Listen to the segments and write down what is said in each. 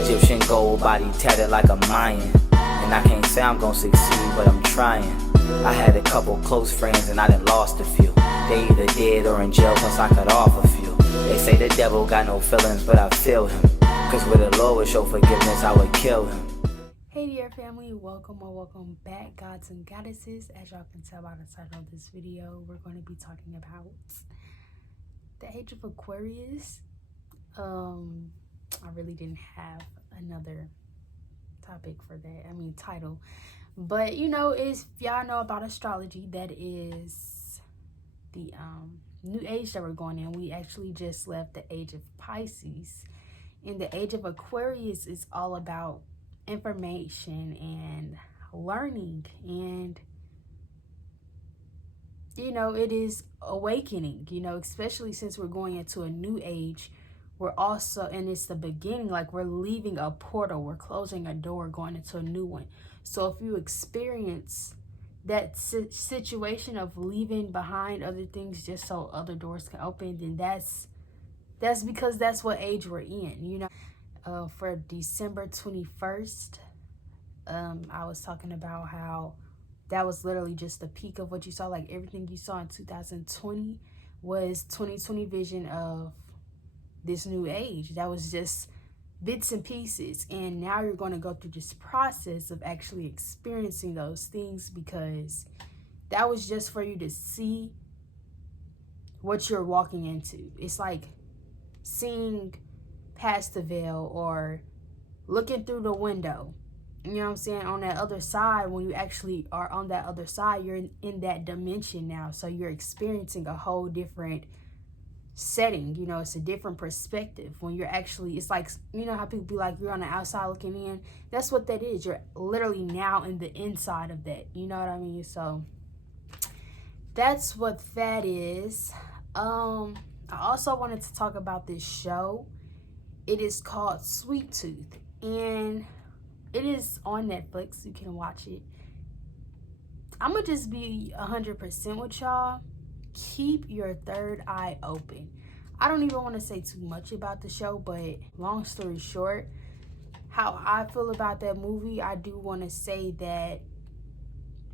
Egyptian gold body tatted like a Mayan. And I can't say I'm gonna succeed, but I'm trying. I had a couple close friends and I done lost a few. They either dead or in jail, plus I cut off a few. They say the devil got no feelings, but I feel him. Cause with the Lord would show forgiveness, I would kill him. Hey dear family, welcome or welcome back, gods and goddesses. As y'all can tell by the title of this video, we're going to be talking about the Age of Aquarius. I really didn't have another topic for that, title. But you know, if y'all know about astrology, that is the new age that we're going in. We actually just left the age of Pisces. And the age of Aquarius is all about information and learning, and you know, it is awakening, you know, especially since we're going into a new age. We're also, and it's the beginning, like we're leaving a portal, we're closing a door, going into a new one. So if you experience that situation of leaving behind other things just so other doors can open, then that's because that's what age we're in, you know. For December 21st, I was talking about how that was literally just the peak of what you saw. Like everything you saw in 2020 was 2020 vision of this new age. That was just bits and pieces. And now you're going to go through this process of actually experiencing those things, because that was just for you to see what you're walking into. It's like seeing past the veil or looking through the window, you know what I'm saying, on that other side. When you actually are on that other side, you're in that dimension now, so you're experiencing a whole different setting, you know. It's a different perspective when you're actually, it's like, you know how people be like, you're on the outside looking in. That's what that is. You're literally now in the inside of that, you know what I mean? So that's what that is. I also wanted to talk about this show. It is called Sweet Tooth, and it is on Netflix. You can watch it. I'm gonna just be 100% with y'all. Keep your third eye open. I don't even want to say too much about the show, but long story short, how I feel about that movie, I do want to say that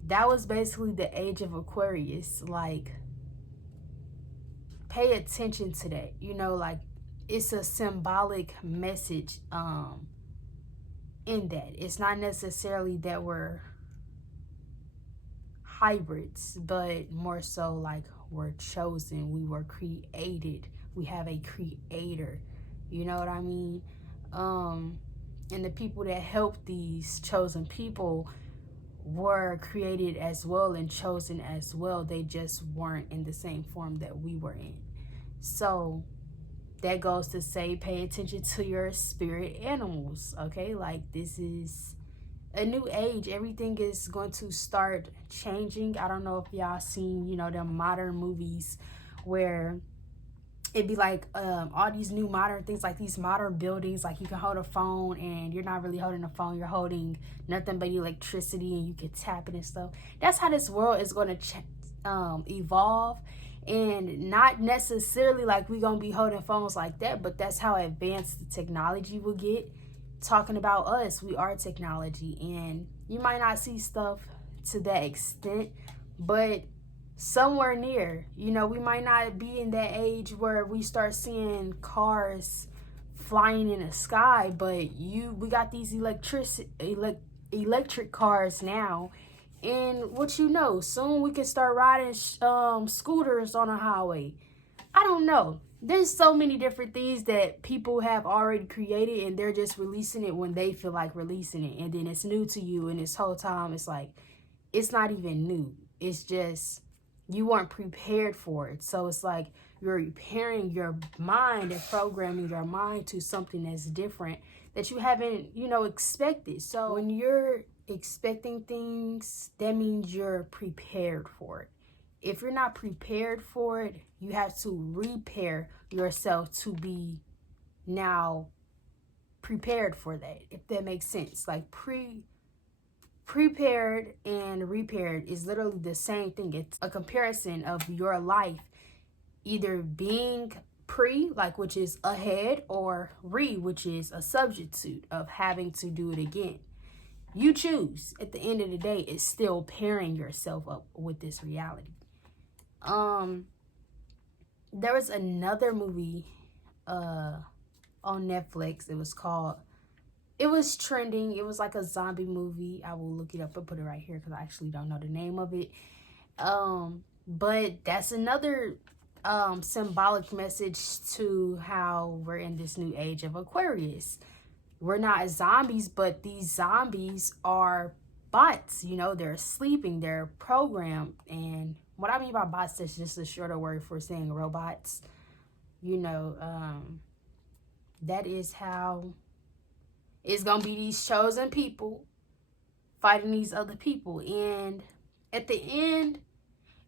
that was basically the age of Aquarius. Like, pay attention to that, you know, like it's a symbolic message in that. It's not necessarily that we're hybrids, but more so like we're chosen, we were created, we have a creator, you know what I mean? And the people that helped these chosen people were created as well and chosen as well. They just weren't in the same form that we were in. So that goes to say, pay attention to your spirit animals, okay? Like, this is a new age. Everything is going to start changing. I don't know if y'all seen, you know, the modern movies where it'd be like all these new modern things, like these modern buildings, like you can hold a phone and you're not really holding a phone, you're holding nothing but electricity and you can tap it and stuff. That's how this world is going to evolve. And not necessarily like we're going to be holding phones like that, but that's how advanced the technology will get. Talking about us, we are technology, and you might not see stuff to that extent, but somewhere near, you know, we might not be in that age where we start seeing cars flying in the sky, but we got these electric cars now. And what you know, soon we can start riding scooters on a highway. I don't know. There's so many different things that people have already created, and they're just releasing it when they feel like releasing it. And then it's new to you, and this whole time it's like, it's not even new. It's just, you weren't prepared for it. So it's like you're repairing your mind and programming your mind to something that's different that you haven't, you know, expected. So when you're expecting things, that means you're prepared for it. If you're not prepared for it, you have to repair yourself to be now prepared for that, if that makes sense. Like prepared and repaired is literally the same thing. It's a comparison of your life either being pre, like, which is ahead, or re, which is a substitute of having to do it again. You choose. At the end of the day, it's still pairing yourself up with this reality. There was another movie on Netflix. It was trending. It was like a zombie movie. I will look it up and put it right here because I actually don't know the name of it. But that's another symbolic message to how we're in this new age of Aquarius. We're not zombies, but these zombies are bots. You know, they're sleeping, they're programmed. And what I mean by bots is just a shorter word for saying robots. You know, that is how it's gonna be, these chosen people fighting these other people. And at the end,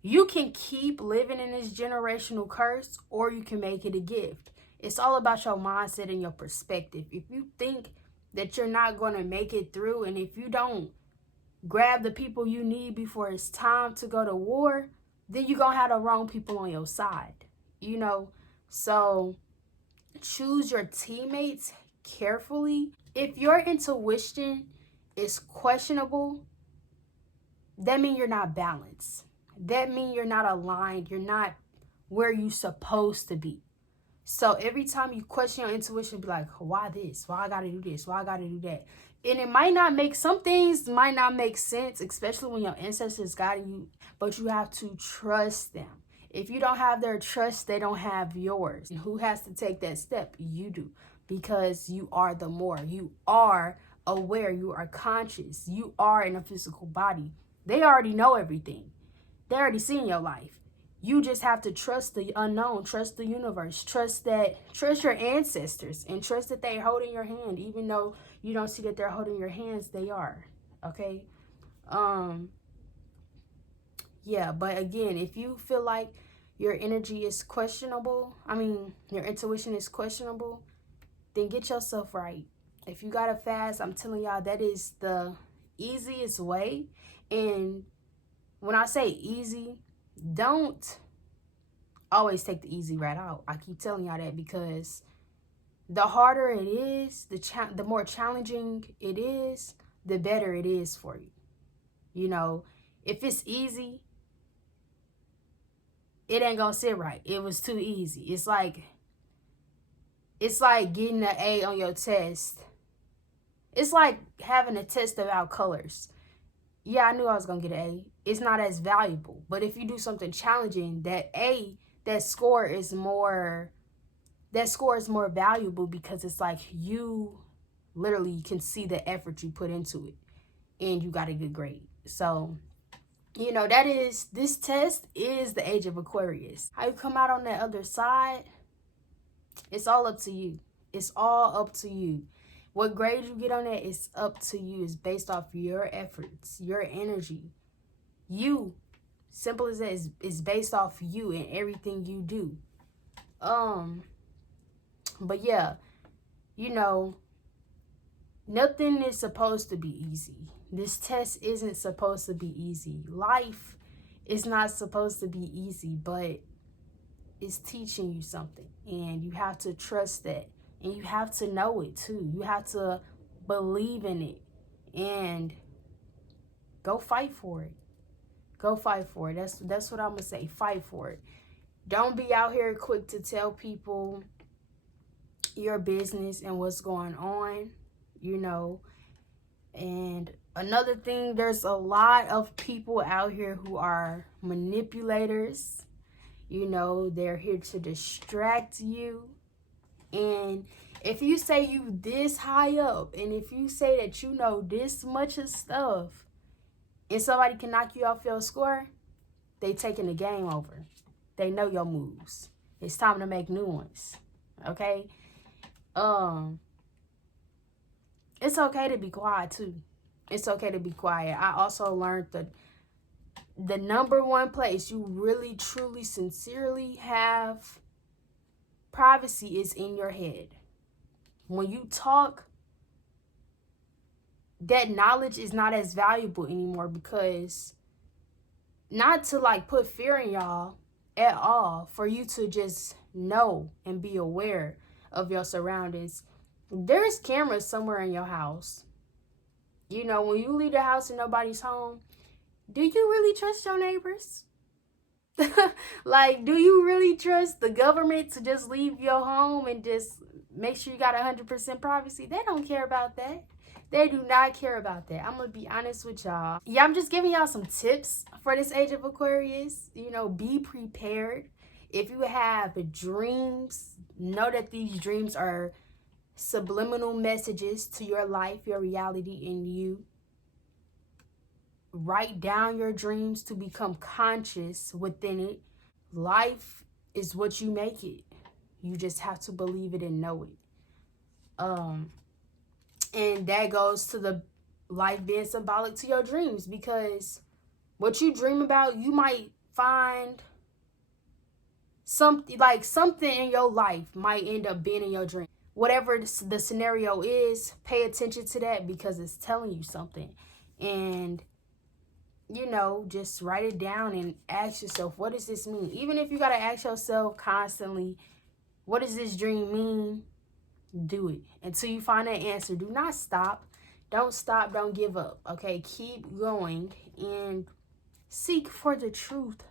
you can keep living in this generational curse, or you can make it a gift. It's all about your mindset and your perspective. If you think that you're not going to make it through, and if you don't grab the people you need before it's time to go to war, then you're going to have the wrong people on your side. You know, so choose your teammates carefully. If your intuition is questionable, that means you're not balanced. That means you're not aligned. You're not where you're supposed to be. So every time you question your intuition, be like, why this? Why I gotta do this? Why I gotta do that? And it might not make, some things might not make sense, especially when your ancestors guiding you, but you have to trust them. If you don't have their trust, they don't have yours. And who has to take that step? You do, because you are the more. You are aware. You are conscious. You are in a physical body. They already know everything. They already seen your life. You just have to trust the unknown, trust the universe, trust your ancestors, and trust that they're holding your hand. Even though you don't see that they're holding your hands, they are. Okay? Yeah, but again, if you feel like your energy is questionable, your intuition is questionable, then get yourself right. If you gotta fast, I'm telling y'all, that is the easiest way. And when I say easy, don't always take the easy route out. I keep telling y'all that, because the harder it is, the more challenging it is, the better it is for you. You know, if it's easy, it ain't gonna sit right. It was too easy. It's like getting an A on your test. It's like having a test about colors. Yeah, I knew I was going to get an A. It's not as valuable. But if you do something challenging, that score is more valuable, because it's like you literally can see the effort you put into it, and you got a good grade. So, you know, this test is the Age of Aquarius. How you come out on that other side, it's all up to you. It's all up to you. What grade you get on that is up to you. It's based off your efforts, your energy. You, simple as that, is based off you and everything you do. But yeah, you know, nothing is supposed to be easy. This test isn't supposed to be easy. Life is not supposed to be easy, but it's teaching you something, and you have to trust that. And you have to know it too. You have to believe in it, and go fight for it. Go fight for it. That's what I'm gonna say. Fight for it. Don't be out here quick to tell people your business and what's going on, you know. And another thing, there's a lot of people out here who are manipulators. You know, they're here to distract you. And if you say you this high up, and if you say that you know this much of stuff, and somebody can knock you off your score, they taking the game over. They know your moves. It's time to make new ones. Okay? It's okay to be quiet too. It's okay to be quiet. I also learned that the number one place you really, truly, sincerely have privacy is in your head. When you talk, that knowledge is not as valuable anymore, because not to like put fear in y'all at all, for you to just know and be aware of your surroundings. There's cameras somewhere in your house. You know, when you leave the house and nobody's home, do you really trust your neighbors? Like, do you really trust the government to just leave your home and just make sure you got 100% privacy? They don't care about that. They do not care about that. I'm going to be honest with y'all. Yeah, I'm just giving y'all some tips for this Age of Aquarius. You know, be prepared. If you have dreams, know that these dreams are subliminal messages to your life, your reality, and you. Write down your dreams to become conscious within it. Life is what you make it. You just have to believe it and know it. And that goes to the life being symbolic to your dreams, because what you dream about, you might find something in your life might end up being in your dream. Whatever the scenario is, pay attention to that, because it's telling you something. And you know, just write it down and ask yourself, what does this mean? Even if you got to ask yourself constantly, what does this dream mean? Do it until you find that answer. Do not stop. Don't stop. Don't give up. Okay, keep going and seek for the truth,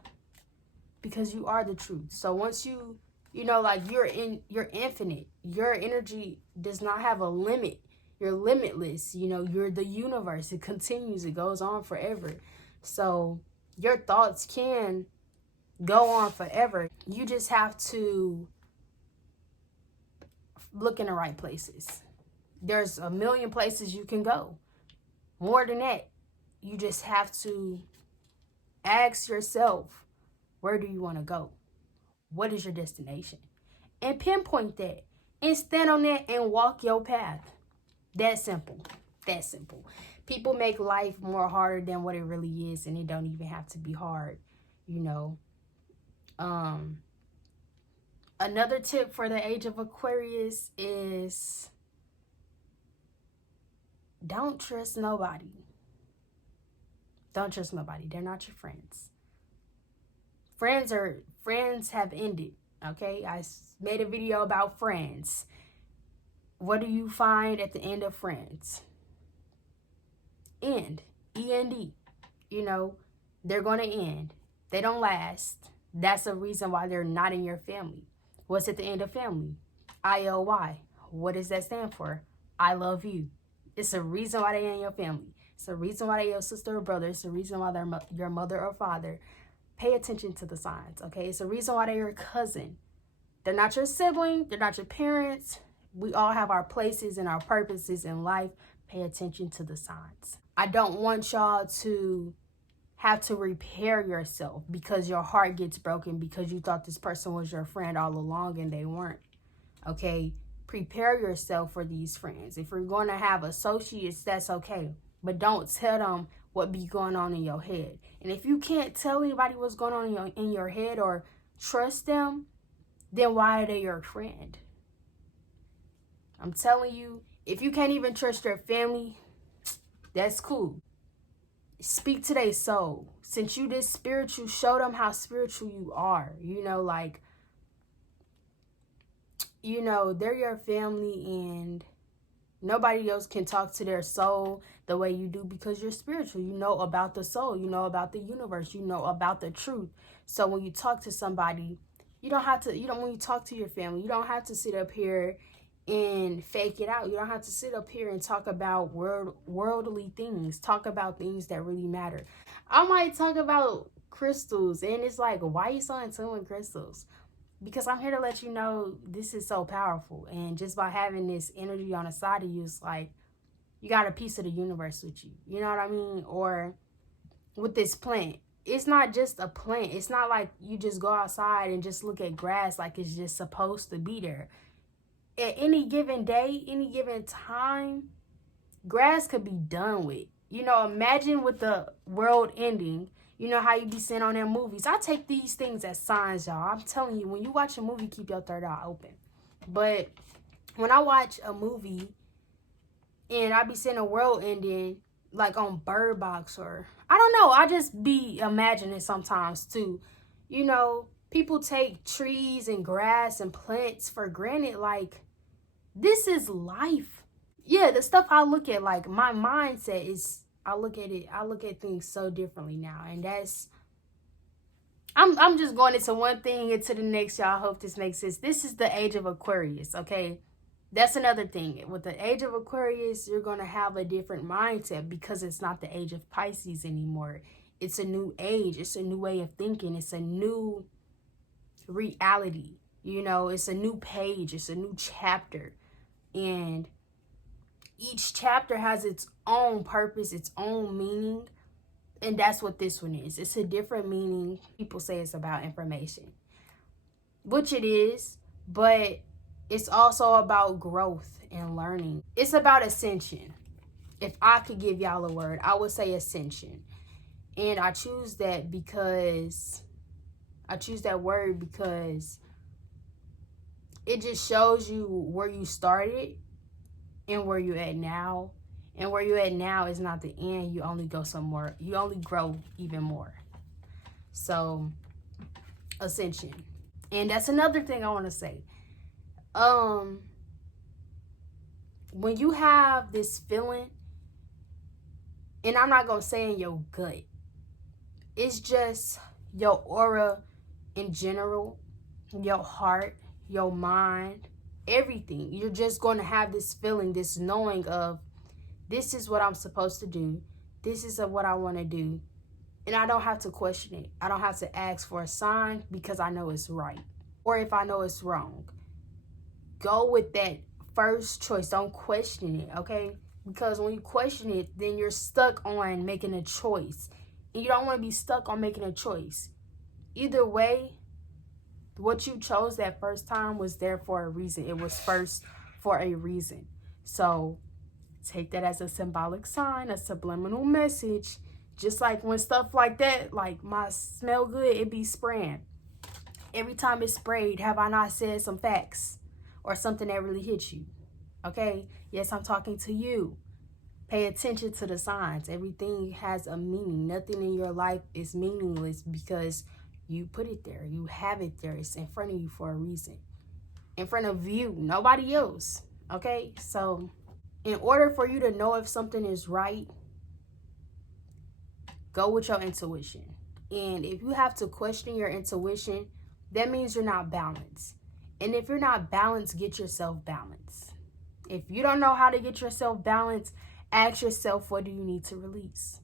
because you are the truth. So once you know, like, you're infinite. Your energy does not have a limit. You're limitless. You know, you're the universe. It continues. It goes on forever. So your thoughts can go on forever. You just have to look in the right places. There's a million places you can go. More than that, you just have to ask yourself, where do you want to go? What is your destination? And pinpoint that. And stand on that and walk your path. That simple. That simple. People make life more harder than what it really is, and it don't even have to be hard, you know. Another tip for the Age of Aquarius is don't trust nobody. Don't trust nobody. They're not your friends. Friends have ended, okay? I made a video about friends. What do you find at the end of friends? End. E-N-D. You know, they're going to end. They don't last. That's a reason why they're not in your family. What's at the end of family? I-L-Y. What does that stand for? I love you. It's a reason why they're in your family. It's a reason why they're your sister or brother. It's a reason why they're your mother or father. Pay attention to the signs, okay? It's a reason why they're your cousin. They're not your sibling. They're not your parents. We all have our places and our purposes in life. Pay attention to the signs. I don't want y'all to have to repair yourself because your heart gets broken because you thought this person was your friend all along and they weren't. Okay? Prepare yourself for these friends. If you're going to have associates, that's okay. But don't tell them what be going on in your head. And if you can't tell anybody what's going on in your head or trust them, then why are they your friend? I'm telling you, if you can't even trust your family, that's cool. Speak to their soul. Since you this spiritual, show them how spiritual you are. You know, like, you know, they're your family and nobody else can talk to their soul the way you do because you're spiritual. You know about the soul. You know about the universe. You know about the truth. So when you talk to somebody, you don't have to, when you talk to your family, you don't have to sit up here and fake it out. You don't have to sit up here and talk about worldly things. Talk about things that really matter. I might talk about crystals, and it's like, why are you so in tune with crystals? Because I'm here to let you know this is so powerful. And just by having this energy on the side of you, it's like you got a piece of the universe with you. You know what I mean? Or with this plant. It's not just a plant. It's not like you just go outside and just look at grass like it's just supposed to be there. At any given day, any given time, grass could be done with. You know, imagine with the world ending, you know how you be seeing on their movies. I take these things as signs, y'all. I'm telling you, when you watch a movie, keep your third eye open. But when I watch a movie and I be seeing a world ending, like on Bird Box or, I don't know, I just be imagining sometimes too. You know, People take trees and grass and plants for granted. Like, this is life. Yeah, the stuff I look at, like, my mindset is, I look at things so differently now. And that's, I'm just going into one thing into the next, y'all. I hope this makes sense. This is the age of Aquarius, okay? That's another thing. With the age of Aquarius, you're going to have a different mindset because it's not the age of Pisces anymore. It's a new age. It's a new way of thinking. It's a new reality. You know, it's a new page. It's a new chapter. And each chapter has its own purpose, its own meaning. And that's what this one is. It's a different meaning. People say it's about information, which it is, but it's also about growth and learning. It's about ascension. If I could give y'all a word, I would say ascension. And I choose that word because it just shows you where you started and where you're at now. And where you're at now is not the end. You only go somewhere. You only grow even more. So, ascension. And that's another thing I want to say. When you have this feeling, and I'm not going to say in your gut, it's just your aura in general, your heart, your mind, everything. You're just going to have this feeling, this knowing of, this is what I'm supposed to do. This is what I want to do. And I don't have to question it. I don't have to ask for a sign because I know it's right. Or if I know it's wrong. Go with that first choice. Don't question it, okay? Because when you question it, then you're stuck on making a choice. And you don't want to be stuck on making a choice. Either way, what you chose that first time was there for a reason. It was first for a reason. So take that as a symbolic sign, a subliminal message. Just like when stuff like that, like my smell good, it be spraying. Every time it's sprayed, have I not said some facts or something that really hit you? Okay? Yes, I'm talking to you. Pay attention to the signs. Everything has a meaning. Nothing in your life is meaningless because you put it there. You have it there. It's in front of you for a reason. In front of you, nobody else. Okay? So, in order for you to know if something is right, go with your intuition. And if you have to question your intuition, that means you're not balanced. And if you're not balanced, get yourself balanced. If you don't know how to get yourself balanced, ask yourself, what do you need to release?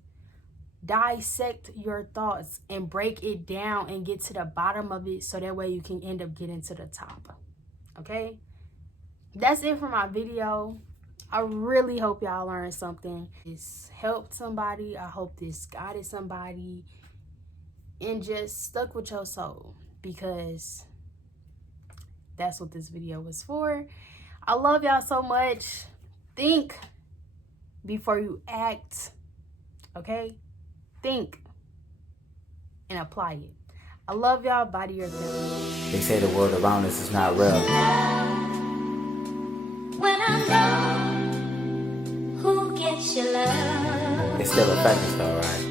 Dissect your thoughts and break it down and get to the bottom of it so that way you can end up getting to the top. Okay? That's it for my video. I really hope y'all learned something. This helped somebody. I hope this guided somebody. And just stuck with your soul because that's what this video was for. I love y'all so much. Think before you act. Okay? Think and apply it. I love y'all. Body your family. They say the world around us is not real. When I'm gone, who gets your love? It still affects us though, right?